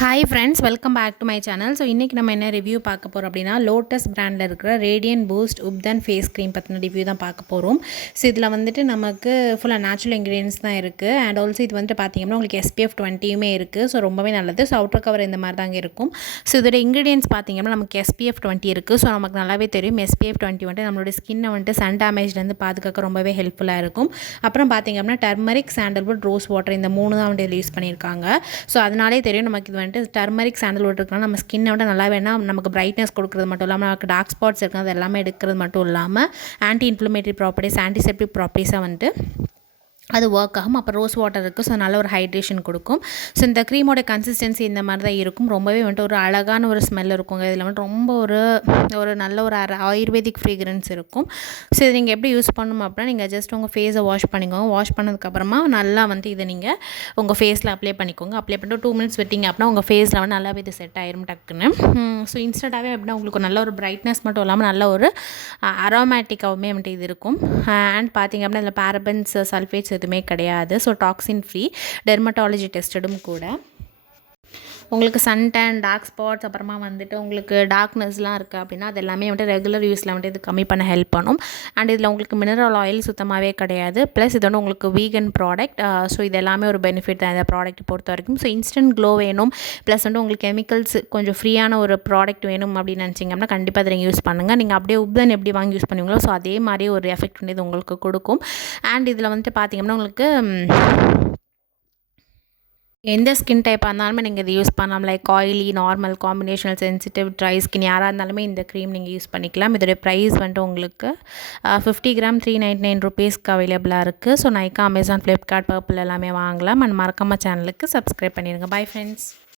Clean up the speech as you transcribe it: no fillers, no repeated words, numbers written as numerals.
Hi friends, welcome back to my channel. So இன்றைக்கி நம்ம என்ன ரிவ்யூ பார்க்க போகிறோம் அப்படின்னா, லோட்டஸ் பிராண்டில் இருக்கிற radiant boost ubtan face cream பற்றின ரிவ்யூ தான் பார்க்க போகிறோம். ஸோ இதில் வந்துட்டு நமக்கு ஃபுல்லாக நேச்சுரல் இன்க்ரீடியன்ஸ் தான் இருக்குது. அண்ட் ஆல்சோ இது வந்துட்டு பார்த்திங்கன்னா உங்களுக்கு SPF 20யுமே இருக்குது. ஸோ ரொம்பவே நல்லது. ஸோ அவுட்டர் கவர் இந்த மாதிரி தாங்க இருக்கும். ஸோ இதோட இன்க்ரீடியன்ஸ் பார்த்திங்கன்னா நமக்கு SPF 20 இருக்குது. ஸோ நமக்கு நல்லாவே தெரியும் SPF 20 வந்துட்டு நம்மளோட ஸ்கின்னை வந்துட்டு சன் டேமேஜ்லேருந்து பாதுகாக்க ரொம்பவே ஹெல்ப்ஃபுல்லாக இருக்கும். அப்புறம் பார்த்திங்கன்னா டர்மரிக், சாண்டல்வுட், ரோஸ் வாட்டர் இந்த 3 தான் வந்துட்டு இதில் யூஸ் பண்ணியிருக்காங்க. ஸோ அதனாலே தெரியும் நமக்கு இது வந்துட்டு டர்மரிக், சாண்டல்வுட் இருக்கலாம் நம்ம ஸ்கின்னை விட நல்லா வேணால் நமக்கு பிரைட்னஸ் கொடுக்குறது மட்டும் இல்லாமல் நமக்கு டார்க் ஸ்பாட்ஸ் இருக்கிறது எல்லாமே எடுக்கிறது மட்டும் இல்லாமல் ஆன்டி இன்ஃப்ளமேட்டரி ப்ராப்பர்ட்டிஸ், ஆன்டிசெப்டிக் ப்ராப்பர்ட்டிஸாக வந்துட்டு அது ஒர்க் ஆகும். அப்புறம் ரோஸ் வாட்டர் இருக்குது. ஸோ நல்ல ஒரு ஹைட்ரேஷன் கொடுக்கும். ஸோ இந்த க்ரீமோட கன்சிஸ்டன்சி இந்த மாதிரி தான் இருக்கும். ரொம்பவே வந்துட்டு ஒரு அழகான ஒரு ஸ்மெல் இருக்குங்க. இதில் வந்துட்டு ரொம்ப ஒரு நல்ல ஒரு ஆயுர்வேதிக் ஃப்ரேக்ரன்ஸ் இருக்கும். ஸோ இதை நீங்கள் எப்படி யூஸ் பண்ணணும் அப்படின்னா, நீங்கள் ஜஸ்ட் உங்கள் ஃபேஸை வாஷ் பண்ணிக்கோங்க. வாஷ் பண்ணதுக்கப்புறமா நல்லா வந்து இதை நீங்கள் உங்கள் ஃபேஸில் அப்ளை பண்ணிக்கோங்க. அப்ளை பண்ணிட்டு 2 மினிட்ஸ் விட்டிங்க அப்படின்னா உங்கள் ஃபேஸில் வந்து நல்லாவே இது செட் ஆயிரும் டக்குன்னு. ஸோ இன்ஸ்டண்ட்டாகவே அப்படின்னா உங்களுக்கு நல்ல ஒரு பிரைட்னஸ் மட்டும் இல்லாமல் நல்ல ஒரு அரோமேட்டிக்காகவுமே வந்துட்டு இது இருக்கும். அண்ட் பார்த்திங்க அப்படின்னா இதில் பேரபன்ஸ், சல்ஃபேட்ஸ் எதுவுமே கிடையாது. ஸோ டாக்ஸின் ஃப்ரீ, டெர்மட்டாலஜி டெஸ்டடும் கூட. உங்களுக்கு சன் டேன், டார்க் ஸ்பாட்ஸ், அப்புறமா வந்துட்டு உங்களுக்கு டார்க்னஸ்லாம் இருக்குது அப்படின்னா அது எல்லாமே வந்துட்டு ரெகுலர் யூஸில் வந்துட்டு இது கம்மி பண்ண ஹெல்ப் பண்ணும். அண்ட் இதில் உங்களுக்கு மினரல் ஆயில் சுத்தமாகவே கிடையாது. ப்ளஸ் இது வந்து உங்களுக்கு வீகன் ப்ராடக்ட். ஸோ இது எல்லாமே ஒரு பெனிஃபிட் தான் இந்த ப்ராடக்ட் பொறுத்த வரைக்கும். ஸோ இன்ஸ்டன்ட் க்ளோ வேணும், ப்ளஸ் வந்து உங்களுக்கு கெமிக்கல்ஸ் கொஞ்சம் ஃப்ரீயான ஒரு ப்ராடக்ட் வேணும் அப்படின்னு நினச்சிங்க அப்படின்னா கண்டிப்பாக அதை நீங்கள் யூஸ் பண்ணுங்கள். நீங்கள் அப்படியே உப்தன் எப்படி வாங்கி யூஸ் பண்ணுவீங்களோ ஸோ அதே மாதிரி ஒரு எஃபெக்ட் வந்து இது உங்களுக்கு கொடுக்கும். அண்ட் இதில் வந்துட்டு பார்த்திங்கன்னா உங்களுக்கு எந்த ஸ்கின் டைப்பாக இருந்தாலுமே நீங்கள் இது யூஸ் பண்ணலாம். Like oily, normal, combinational, sensitive, dry skin யாராக இருந்தாலுமே இந்த க்ரீம் நீங்கள் யூஸ் பண்ணிக்கலாம். இதோடைய ப்ரைஸ் வந்துட்டு உங்களுக்கு 50 கிராம் 399 ருபீஸ்க்கு அவைலபிளாக இருக்குது. So Nykaa, Amazon, Flipkart, purple எல்லாமே வாங்கலாம். அண்ட் மறக்காம சேனலுக்கு சப்ஸ்கிரைப் பண்ணிடுங்க. Bye friends.